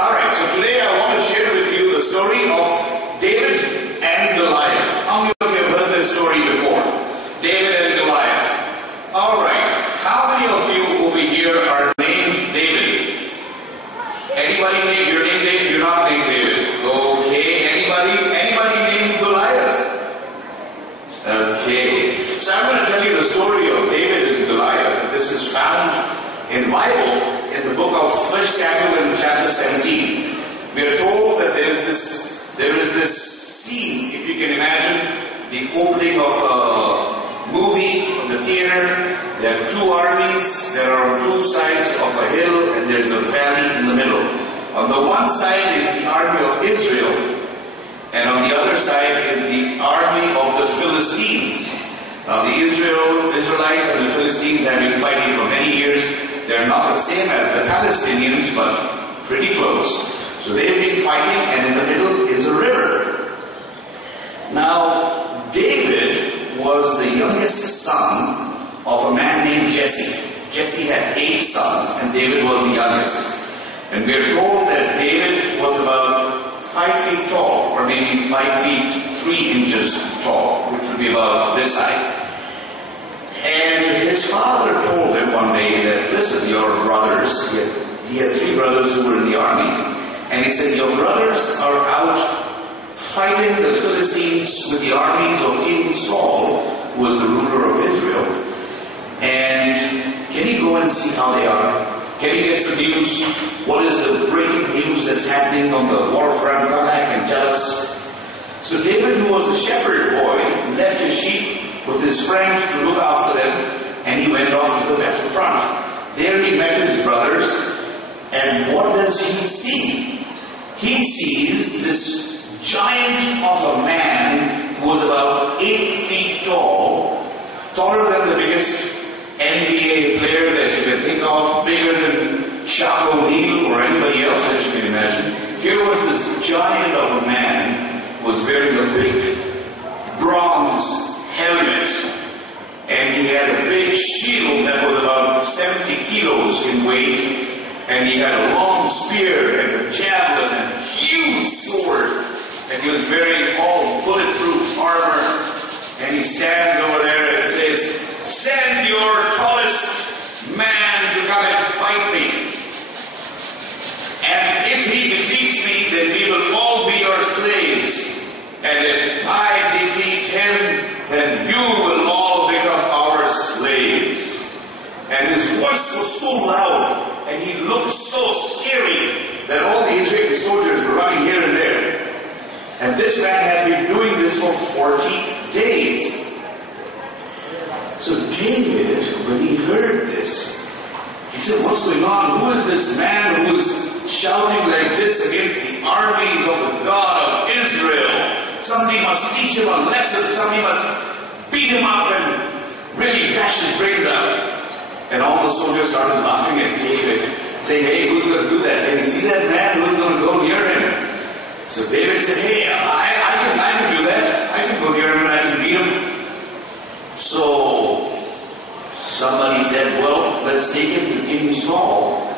Alright, so today I want to share with you the story of David and Goliath. How many of you have heard this story before? David and Goliath. Alright, how many of you over here are named David? Anybody named, you're named David, you're not named David. Okay, anybody named Goliath? Okay, so I'm going to tell you the story of David and Goliath. This is found in the Bible. In the book of 1 Samuel in chapter 17, we are told that there is this scene, if you can imagine, the opening of a movie of the theater. There are two armies, there are two sides of a hill, and there's a valley in the middle. On the one side is the army of Israel, and on the other side is the army of the Philistines. Now the Israelites and the Philistines have been fighting for many years. They're not the same as the Palestinians, but pretty close. So they've been fighting, and in the middle is a river. Now, David was the youngest son of a man named Jesse. Jesse had 8 sons, and David was the youngest. And we're told that David was about 5 feet tall, or maybe 5 feet 3 inches tall, which would be about this height. And his father told him one day that, listen, your brothers, he had 3 brothers who were in the army, and he said, your brothers are out fighting the Philistines with the armies of King Saul, who was the ruler of Israel, and can you go and see how they are? Can you get some news? What is the breaking news that's happening on the war front? Come back and tell us. So David, who was a shepherd boy, left his sheep with his friend to look after them, and he went off to the battlefront. There he met his brothers, and what does he see? He sees this giant of a man who was about 8 feet tall, taller than the biggest NBA player that you can think of, bigger than Shaq O'Neal or anybody else that you can imagine. Here was this giant of a man who was wearing a big bronze helmet, and he had a big shield that was about 70 kilos in weight, and he had a long spear and a javelin and a huge sword, and he was wearing all bulletproof armor, and he stands over there and says, send your tallest man to come and fight me, and if he defeats me, then we will all be your slaves, and if I defeat him, then you will all become our slaves. And his voice was so loud, and he looked so scary, that all the Israeli soldiers were running here and there. And this man had been doing this for 40 days. So David, when he heard this, he said, what's going on? Who is this man who is shouting like this against the armies of the God of Israel? Somebody must teach him a lesson. Somebody must beat him up and really bash his brains out. And all the soldiers started laughing at David, saying, hey, who's going to do that? Can you see that man? Who's going to go near him? So David said, hey, I can do that. I can go near him and I can beat him. So somebody said, well, let's take him to King Saul,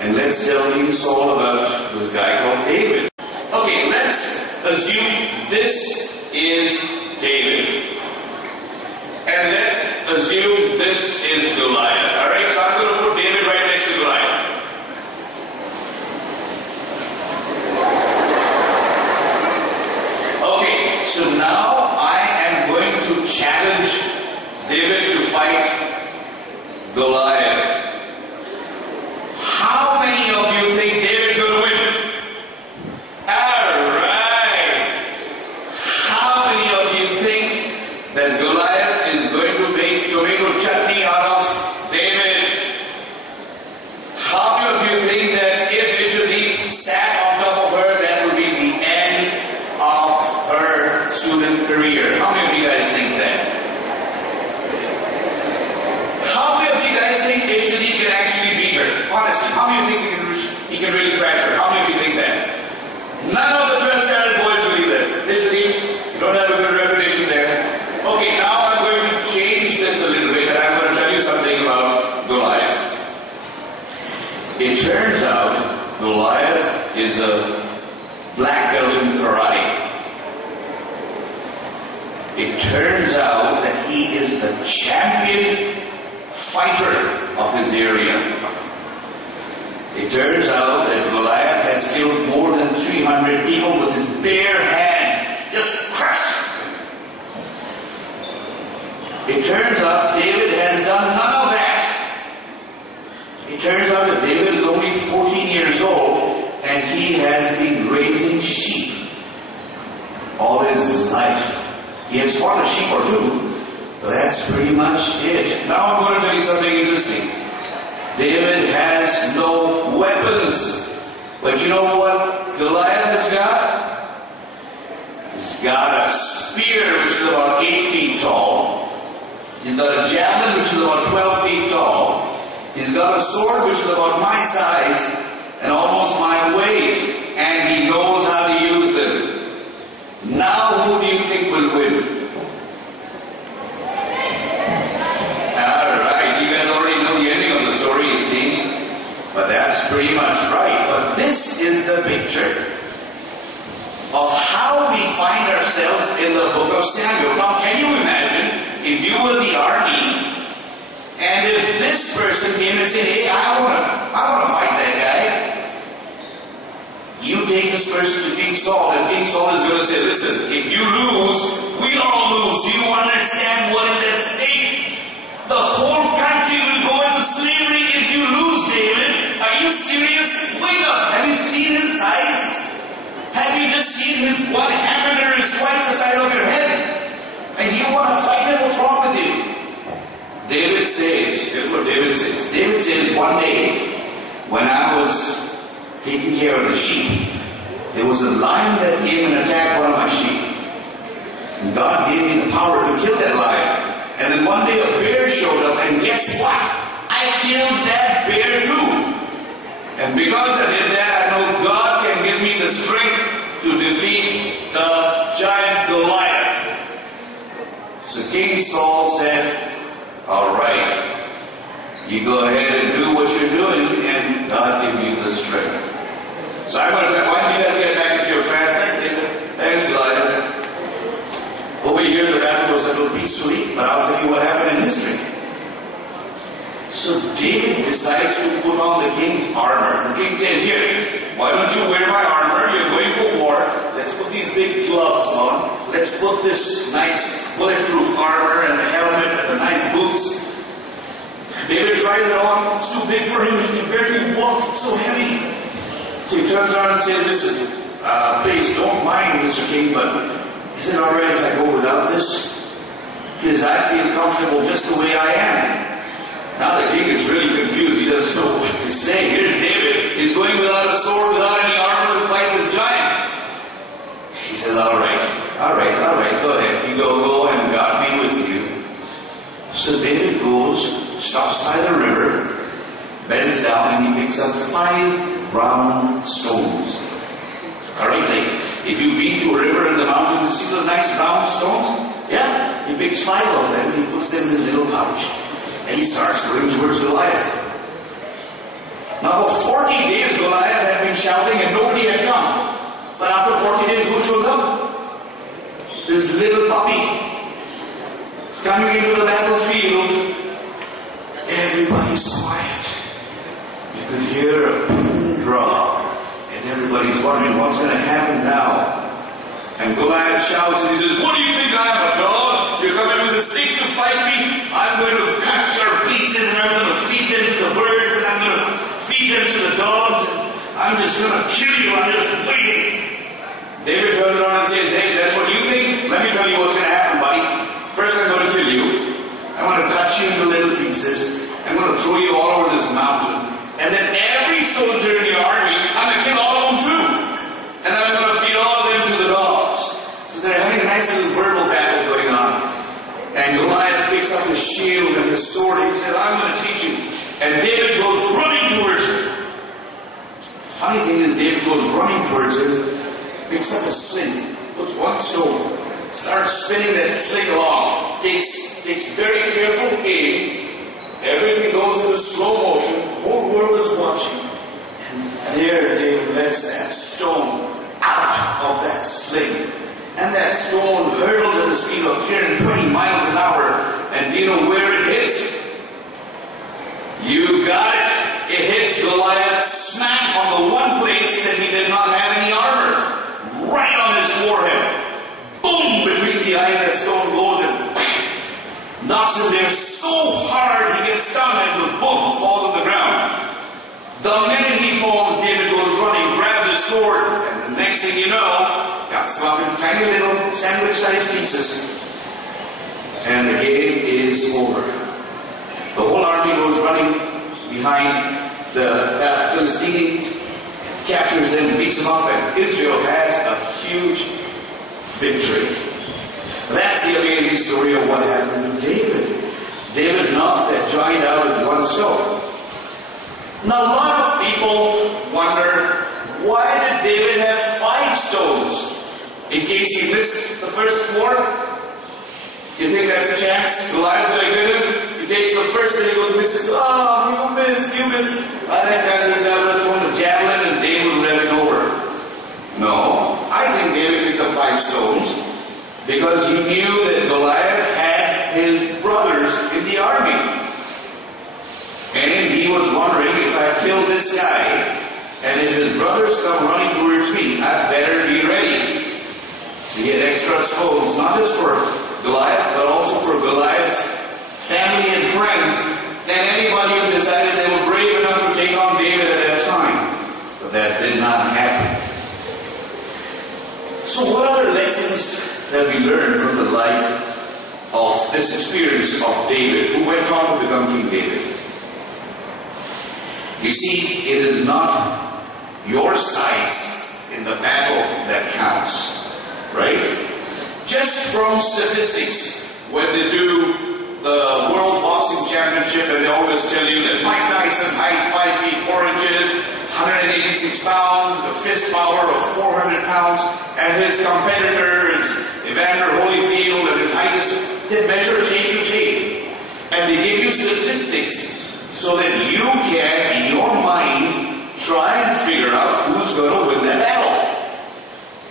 and let's tell King Saul about this guy called David. Okay, let's assume this is David. And let's assume this is Goliath. Alright, so I'm going to put David right next to Goliath. Okay, so now I am going to challenge David to fight Goliath. How many of you think David's going to win? Alright. How many of you think that Goliath is going to make tomato chutney out of David? How many of you think that if Ishmael sat on top of her, that would be the end of her student career? How many of you guys think that? How many of you guys think Ishmael can actually beat her? Honestly, how many of you think he can really crash her? How many of you think that? None of the 12 standard boys believe that. Ishmael, you don't have a good reputation there. Okay, now I'm going to change this a little bit, and I'm going to tell you something about Goliath. It turns out Goliath is a black belt in karate. It turns out that he is the champion fighter of his area. It turns out that Goliath has killed more than 300 people with his bare hands, just crushed. It turns out David has done none of that. It turns out that David is only 14 years old and he has been raising sheep all his life. He has fought a sheep or two, but that's pretty much it. Now I'm going to tell you something interesting. David has no weapons. But you know what Goliath has got? He's got a spear which is about 8 feet tall. He's got a javelin which is about 12 feet tall. He's got a sword which is about my size and almost my weight. And he knows how to use them. Now who do you think will win? Alright, you guys already know the ending of the story, it seems. But that's pretty much right. But this is the picture of how we find ourselves in the book of Samuel. Now, can you imagine if you were the army and if this person came and said, hey, I want to fight that guy. You take this person to King Saul, and King Saul is going to say, listen, if you lose, we all lose. Do you understand what is at stake? The whole country will go into slavery if you lose, David. Are you serious? Wake up. Have you seen his size? Have you just seen his one hammer is twice the size of your head? And you want to fight him? What's wrong with you? David says, here's what David says. David says, one day, when I was taking care of the sheep, there was a lion that came and attacked one of my sheep. And God gave me the power to kill that lion. And then one day a bear showed up, and guess what? I killed that bear too. And because I did that, I know God can give me the strength to defeat the giant Goliath. So King Saul said, all right, you go ahead and do what you're doing, and God give you the strength. So I'm going to say, why don't you guys get back into your class? Thanks, David. Thanks, Goliath. Over here, the battle was settled peacefully, but I'll tell you what happened in history. So David decides to put on the king's armor. The king says, here, why don't you wear my armor? You're going for war. Let's put these big gloves on. Let's put this nice bulletproof armor and the helmet and the nice boots. David tries it on. It's too big for him. He can barely walk. It's so heavy. So he turns around and says, listen, please don't mind, Mr. King, but is it alright if I go without this? Because I feel comfortable just the way I am. Now the king is really confused. He doesn't know what to say. Here's David. He's going without a sword, without any armor to fight this giant. He says, alright, go ahead. You go, and God be with you. So David goes, stops by the river, bends down, and he picks up 5 round stones. Alright, like, if you've been to a river in the mountains, you see those nice round stones? Yeah, he picks 5 of them, and he puts them in his little pouch. And he starts running towards Goliath. Now for 40 days Goliath had been shouting and nobody had come. But after 40 days, who shows up? This little puppy. He's coming into the battlefield. Everybody's quiet. You can hear a pin drop. And everybody's wondering what's going to happen now. And Goliath shouts and he says, what do you think I am, a dog? You're coming with a stick to fight me? I'm going to cut your pieces and I'm going to feed them to the birds and I'm going to feed them to the dogs. I'm just going to kill you. I'm just waiting. David turns around and says, hey, that's what you think? Let me tell you what's going to happen, buddy. First I'm going to kill you. I'm going to cut you into little pieces. I'm going to throw you all over this mountain. And then every soldier in your army, I'm going to kill all of them too. And then I'm going to feed all of them to the dogs. So they're having a nice little verbal battle going on. And Goliath picks up his shield and his sword and he says, I'm going to teach you. And David goes running towards him. Funny thing is, David goes running towards him, picks up a sling, puts 1 stone, starts spinning that sling along, takes very careful aim. Everything goes into slow motion. The whole world is watching. And there David lets gets that stone out of that sling. And that stone hurtles at the speed of 320 miles an hour. And do you know where it hits? You got it. It hits Goliath smack on the one place that he did not have any armor. Right on his forehead. Boom! Between the eyes, that stone goes and knocks him there so hard he gets stunned and the boom falls on the ground. The minute he falls, David goes running, grabs his sword, and the next thing you know, got some in tiny little sandwich-sized pieces. And the game is over. The whole army goes running behind the Philistines, captures them, beats them up, and Israel has a huge victory. That's the amazing story of what happened to David. David knocked that giant out with one stone. Now a lot of people wonder, why did David have 5 stones? In case he missed the first 4? You think that's a chance? Goliath will get him? He takes the first and he goes, misses. Oh, you missed. I think that would have thrown a javelin and David would have it over. No, I think David picked up 5 stones because he knew that Goliath had his brothers in the army. And he was wondering, if I kill this guy, and if his brothers come running towards me, I better be ready. So he had extra stones, not just for Goliath, but also for Goliath's family and friends, and anybody who decided they were brave enough to take on David at that time. But that did not happen. So what other lessons have we learned from the life of this experience of David, who went on to become King David? You see, it is not your size in the battle that counts, right? Just from statistics, when they do the World Boxing Championship and they always tell you that Mike Tyson height 5 feet 4 inches, 186 pounds, the fist power of 400 pounds, and his competitor is Evander Holyfield and his height is, they measure tape to tape. And they give you statistics so that you can, in your mind, try and figure out who's going to win that battle.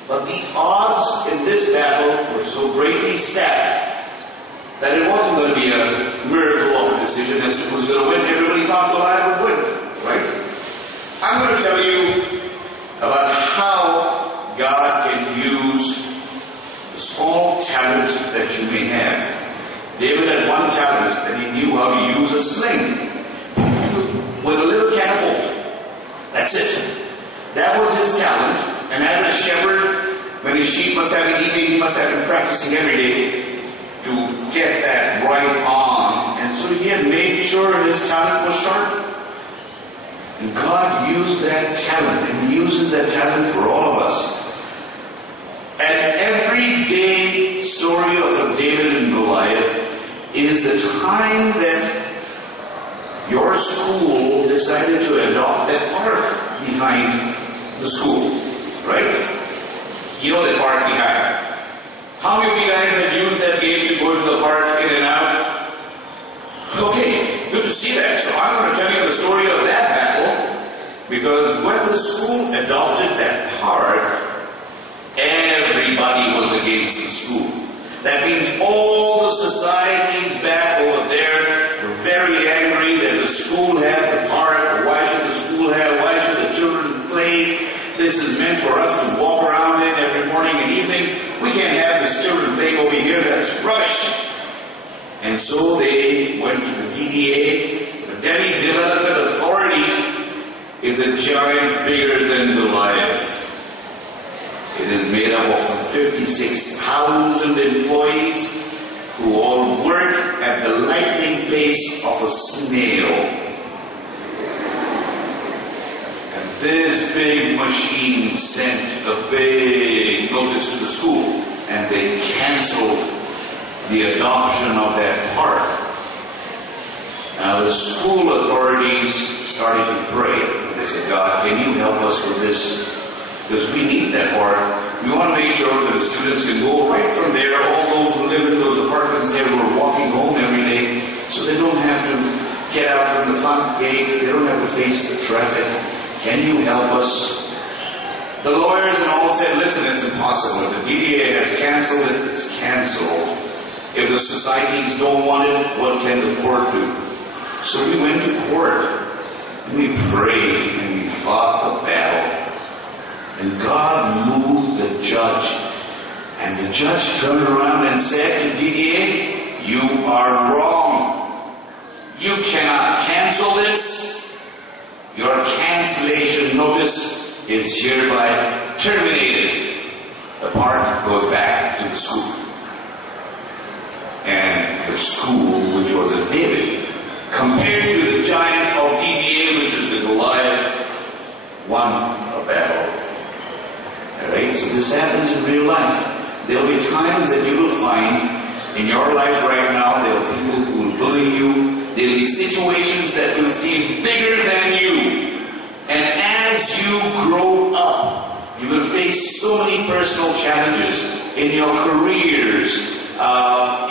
But the odds in this battle were so greatly stacked that it wasn't going to be a miracle of a decision as to who's going to win. Everybody thought Goliath would win, right? I'm going to tell you about how God can use the small talent that you may have. David had one talent, and he knew how to use a sling with a little catapult. That's it. That was his talent. And as a shepherd, when his sheep must have been eating, he must have been practicing every day to get that right on. And so he had made sure his talent was sharp. And God used that talent, and He uses that talent for all of us. An everyday story of David and Goliath is the time that your school decided to adopt that park behind the school, right? You know that park behind. How many of you guys have used that gate to go to the park in and out? Okay, good to see that. So I'm going to tell you the story of that battle, because when the school adopted that park, everybody was against the school. That means all the societies back over there were very angry that the school had the park. Why should the school have? Why should the children play? This is meant for us to walk around in every morning and evening. We can't have the children playing over here. That's rubbish. And so they went to the TDA. The Delhi Development Authority is a giant bigger than Goliath. It is made up of some 56,000 employees who all work at the lightning pace of a snail. And this big machine sent a big notice to the school, and they canceled the adoption of that park. Now the school authorities started to pray. They said, God, can you help us with this? Because we need that park. We want to make sure that the students can go right from there. All those who live in those apartments there who are walking home every day, so they don't have to get out from the front gate. They don't have to face the traffic. Can you help us? The lawyers and all said, listen, it's impossible. If the DDA has canceled it, it's canceled. If the societies don't want it, what can the court do? So we went to court, and we prayed, and we fought the battle. And God moved the judge. And the judge turned around and said to DDA, you are wrong. You cannot cancel this. Your cancellation notice is hereby terminated. The park goes back to the school. And the school, which was a David, compared to the giant of DDA, which is the Goliath, won a battle. Alright, so this happens in real life. There will be times that you will find in your life right now, there are people who will bully you. There will be situations that will seem bigger than you. And as you grow up, you will face so many personal challenges in your careers,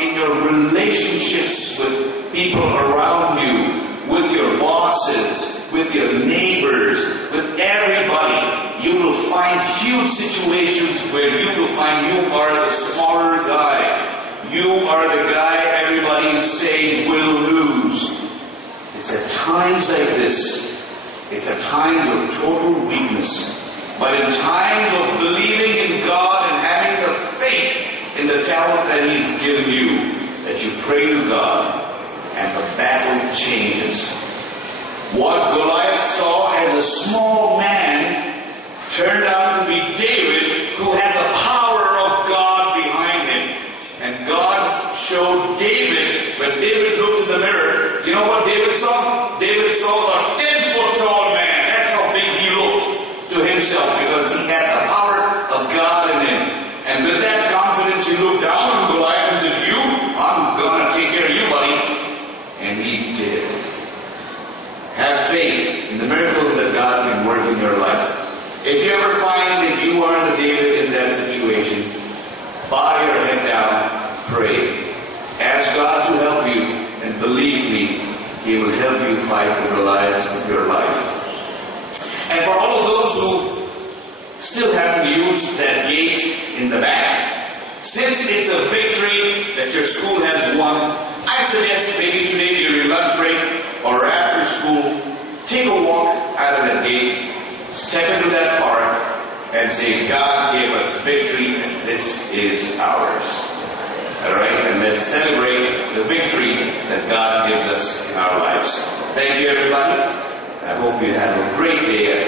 in your relationships with people around you, with your bosses, with your neighbors, with everybody. You will find huge situations where you will find you are the smaller guy. You are the guy everybody is saying will lose. It's at times like this. It's a time of total weakness. But in times of believing in God and having the faith in the talent that He's given you, that you pray to God and the battle changes. What Goliath saw as a small man turned out to be David, who had the power of God behind him. And God showed David, when David looked in the mirror, you know what David saw? David saw a 10-foot tall man. That's how big he looked to himself, because he had the power of God in him. And with that confidence, he looked down on Goliath and said, I'm going to take care of you, buddy. And he did. Have faith in the miracles that God can work in your life. If you ever find that you are the David in that situation, bow your head down, pray. Ask God to help you, and believe me, He will help you fight the Goliaths of your life. And for all of those who still haven't used that gate in the back, since it's a victory that your school has won, I suggest maybe today during your lunch break or after school, take a walk out of that gate, step into that park, and say, God gave us victory and this is ours. Alright, and let's celebrate the victory that God gives us in our lives. Thank you, everybody. I hope you have a great day.